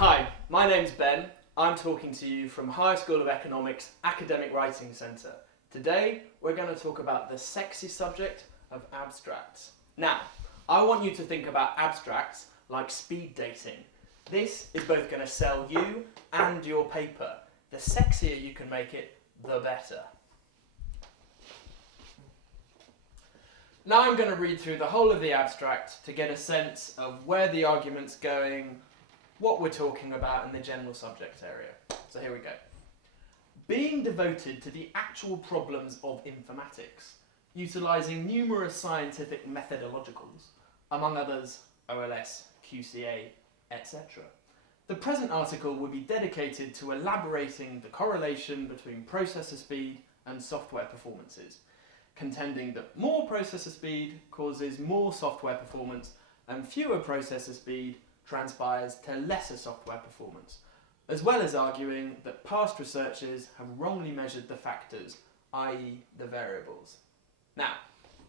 Hi, my name's Ben. I'm talking to you from Higher School of Economics Academic Writing Centre. Today we're going to talk about the sexy subject of abstracts. Now, I want you to think about abstracts like speed dating. This is both going to sell you and your paper. The sexier you can make it, the better. Now I'm going to read through the whole of the abstract to get a sense of where the argument's going, what we're talking about in the general subject area. So here we go. Being devoted to the actual problems of informatics, utilising numerous scientific methodologicals, among others OLS, QCA, etc. The present article will be dedicated to elaborating the correlation between processor speed and software performances, contending that more processor speed causes more software performance and fewer processor speed transpires to lesser software performance, as well as arguing that past researchers have wrongly measured the factors, i.e. the variables. Now,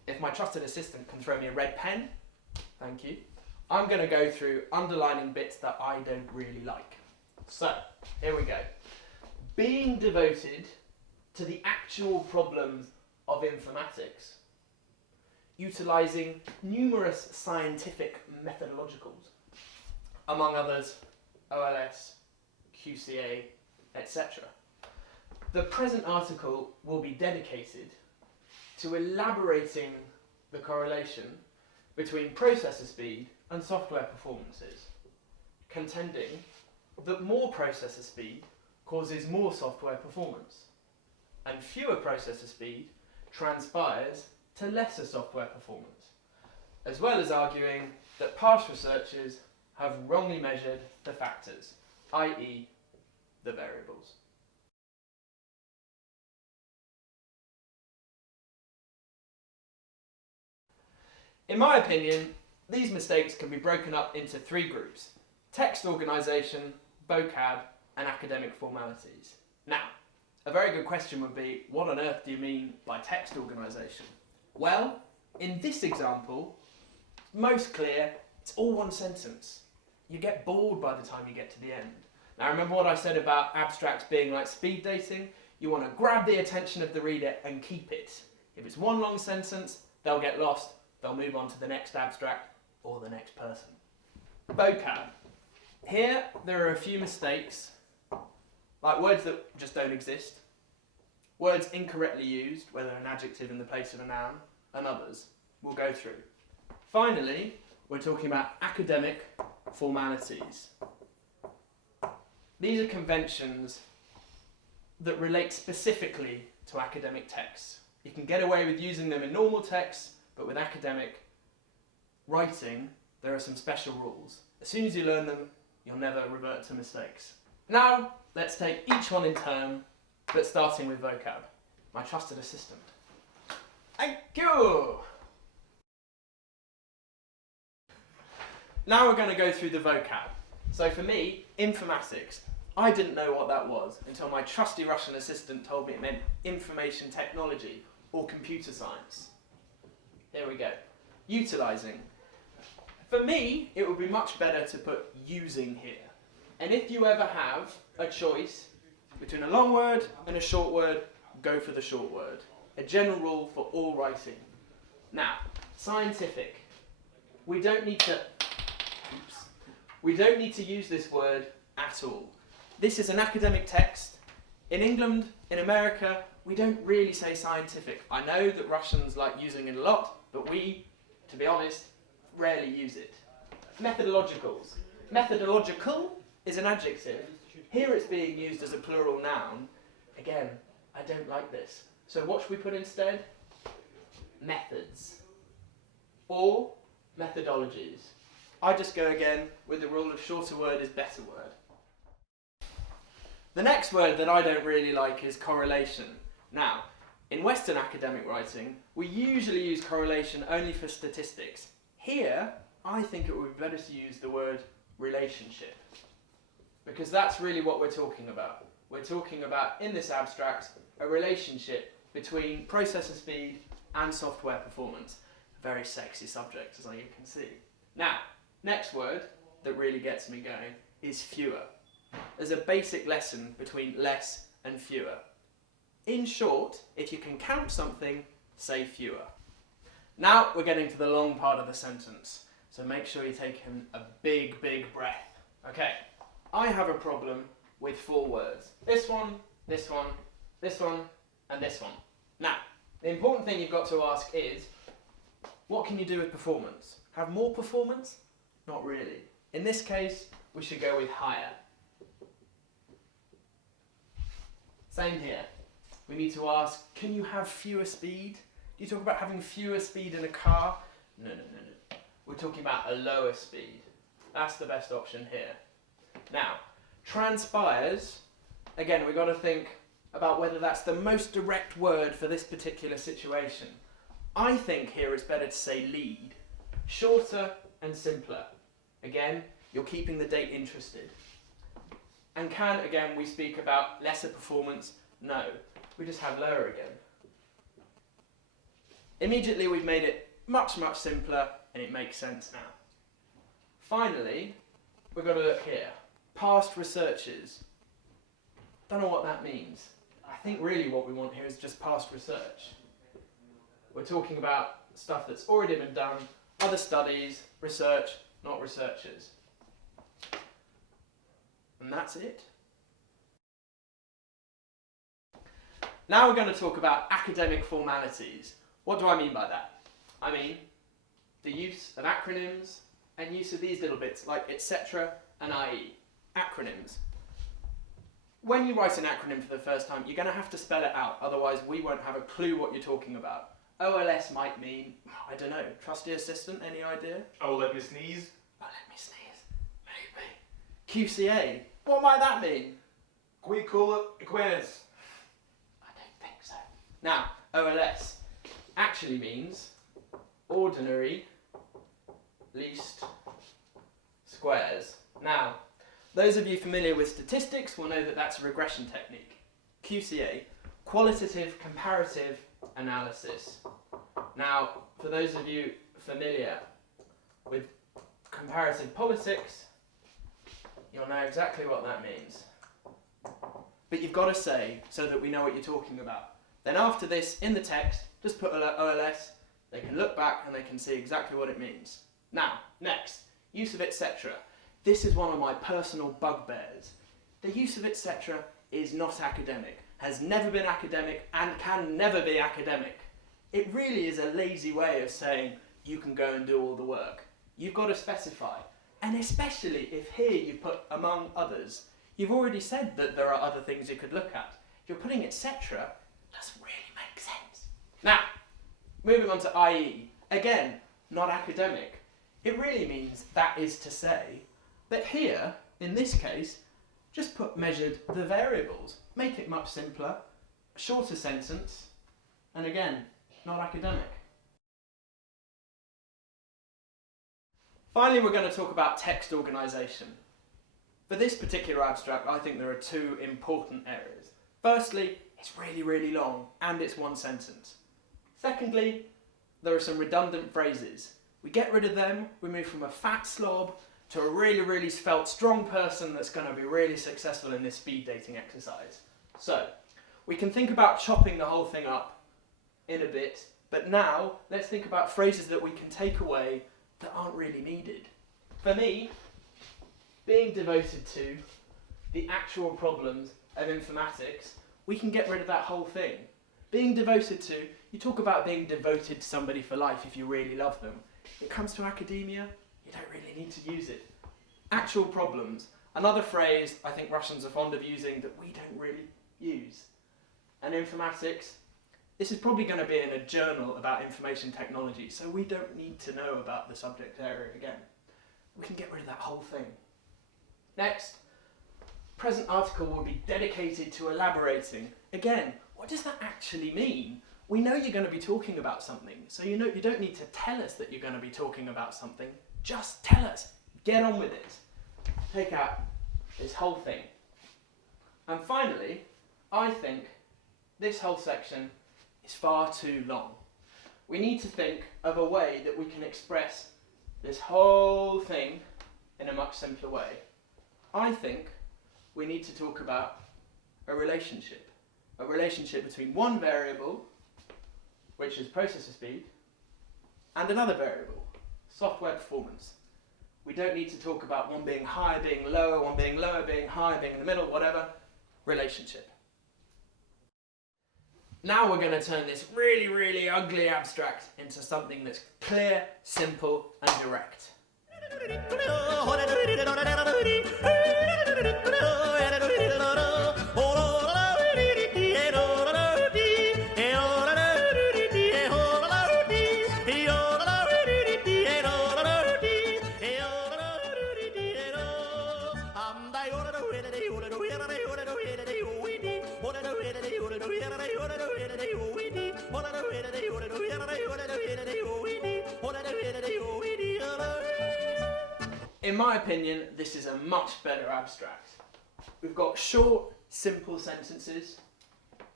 if my trusted assistant can throw me a red pen, thank you, I'm going to go through underlining bits that I don't really like. So, here we go. Being devoted to the actual problems of informatics, utilising numerous scientific methodologicals, among others OLS, QCA, etc. The present article will be dedicated to elaborating the correlation between processor speed and software performances, contending that more processor speed causes more software performance, and fewer processor speed transpires to lesser software performance, as well as arguing that past researchers have wrongly measured the factors, i.e. the variables. In my opinion, these mistakes can be broken up into three groups: text organisation, vocab, and academic formalities. Now, a very good question would be, what on earth do you mean by text organisation? Well, in this example, most clear, it's all one sentence. You get bored by the time you get to the end. Now remember what I said about abstracts being like speed dating? You want to grab the attention of the reader and keep it. If it's one long sentence, they'll get lost, they'll move on to the next abstract or the next person. Vocab. Here there are a few mistakes, like words that just don't exist, words incorrectly used, whether an adjective in the place of a noun, and others we'll go through. Finally, we're talking about academic formalities. These are conventions that relate specifically to academic texts. You can get away with using them in normal texts, but with academic writing, there are some special rules. As soon as you learn them, you'll never revert to mistakes. Now, let's take each one in turn, but starting with vocab. My trusted assistant. Thank you! Now we're going to go through the vocab. So for me, informatics, I didn't know what that was until my trusty Russian assistant told me it meant information technology or computer science. Here we go. Utilising. For me, it would be much better to put using here. And if you ever have a choice between a long word and a short word, go for the short word. A general rule for all writing. Now, scientific. We don't need to use this word at all. This is an academic text. In England, in America, we don't really say scientific. I know that Russians like using it a lot, but we, to be honest, rarely use it. Methodologicals. Methodological is an adjective. Here it's being used as a plural noun. Again, I don't like this. So what should we put instead? Methods. Or methodologies. I just go again with the rule of shorter word is better word. The next word that I don't really like is correlation. Now, in Western academic writing, we usually use correlation only for statistics. Here, I think it would be better to use the word relationship, because that's really what we're talking about. We're talking about, in this abstract, a relationship between processor speed and software performance. A very sexy subject, as you can see. Now, next word that really gets me going is fewer. There's a basic lesson between less and fewer. In short, if you can count something, say fewer. Now we're getting to the long part of the sentence, so make sure you take in a big, big breath. Okay, I have a problem with 4 words. This one, this one, this one, and this one. Now, the important thing you've got to ask is, what can you do with performance? Have more performance? Not really. In this case, we should go with higher. Same here. We need to ask, can you have fewer speed? Do you talk about having fewer speed in a car? No. We're talking about a lower speed. That's the best option here. Now, transpires, again, we've got to think about whether that's the most direct word for this particular situation. I think here it's better to say lead. Shorter and simpler. Again, you're keeping the date interested. And can, again, we speak about lesser performance? No, we just have lower again. Immediately we've made it much, much simpler, and it makes sense now. Finally, we've got to look here. Past researches. Don't know what that means. I think really what we want here is just past research. We're talking about stuff that's already been done, other studies, research, not researchers. And that's it. Now we're going to talk about academic formalities. What do I mean by that? I mean the use of acronyms and use of these little bits like etc. and i.e. Acronyms. When you write an acronym for the first time, you're going to have to spell it out, otherwise we won't have a clue what you're talking about. OLS might mean, I don't know, trusty assistant, any idea? Oh, let me sneeze. Oh, let me sneeze. Maybe. QCA, what might that mean? Qui cool acquaintance. I don't think so. Now, OLS actually means ordinary least squares. Now, those of you familiar with statistics will know that that's a regression technique. QCA, qualitative comparative analysis. Now, for those of you familiar with comparative politics, you'll know exactly what that means. But you've got to say, so that we know what you're talking about. Then after this, in the text, just put OLS, they can look back and they can see exactly what it means. Now, next, use of etc. This is one of my personal bugbears. The use of etc. is not academic, has never been academic, and can never be academic. It really is a lazy way of saying you can go and do all the work. You've got to specify, and especially if here you put among others, you've already said that there are other things you could look at. If you're putting etc., it doesn't really make sense. Now, moving on to IE, again, not academic. It really means that is to say, but here, in this case, just put measured the variables. Make it much simpler, a shorter sentence, and again, not academic. Finally, we're going to talk about text organisation. For this particular abstract, I think there are 2 important areas. Firstly, it's really, really long, and it's one sentence. Secondly, there are some redundant phrases. We get rid of them, we move from a fat slob to a really, really svelte, strong person that's going to be really successful in this speed dating exercise. So, we can think about chopping the whole thing up in a bit, but now let's think about phrases that we can take away that aren't really needed. For me, being devoted to the actual problems of informatics, we can get rid of that whole thing. Being devoted to, you talk about being devoted to somebody for life if you really love them. It comes to academia, you don't really need to use it. Actual problems, another phrase I think Russians are fond of using that we don't really use. And informatics, this is probably going to be in a journal about information technology, so we don't need to know about the subject area again. We can get rid of that whole thing. Next, present article will be dedicated to elaborating. Again, what does that actually mean? We know you're going to be talking about something, so you don't need to tell us that you're going to be talking about something. Just tell us. Get on with it. Take out this whole thing. And finally, I think this whole section is far too long. We need to think of a way that we can express this whole thing in a much simpler way. I think we need to talk about a relationship. A relationship between one variable, which is processor speed, and another variable, software performance. We don't need to talk about one being higher, being lower, one being lower, being higher, being in the middle, whatever. Relationship. Now we're going to turn this really, really ugly abstract into something that's clear, simple, and direct. In my opinion, this is a much better abstract. We've got short, simple sentences.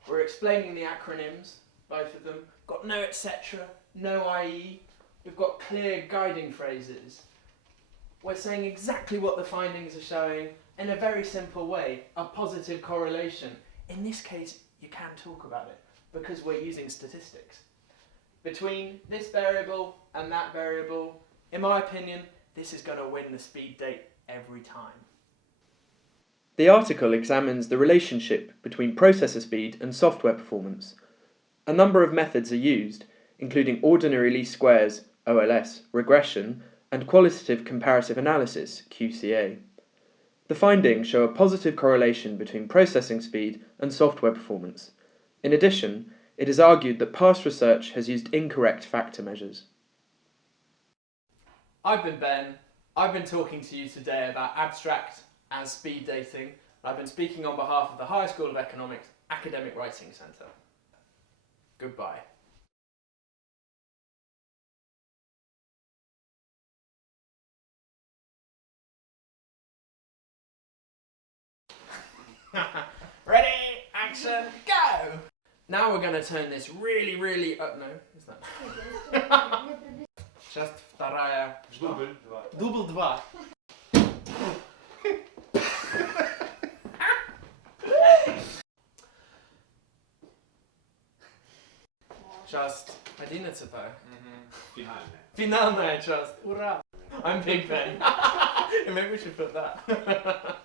We're explaining the acronyms, both of them. Got no etc, no IE. We've got clear guiding phrases. We're saying exactly what the findings are showing in a very simple way, a positive correlation. In this case, you can talk about it because we're using statistics. Between this variable and that variable, in my opinion, this is going to win the speed date every time. The article examines the relationship between processor speed and software performance. A number of methods are used, including ordinary least squares, OLS, regression, and qualitative comparative analysis, QCA. The findings show a positive correlation between processing speed and software performance. In addition, it is argued that past research has used incorrect factor measures. I've been Ben. I've been talking to you today about abstract and speed dating. I've been speaking on behalf of the Higher School of Economics Academic Writing Centre. Goodbye. Ready, action, go! Now we're going to turn this really, really up. No, is that? Just вторая. Дубль 2. Дубль 2. Just 11. Finalne. Finalная часть. Ура! I'm Big Ben. Maybe we should put that.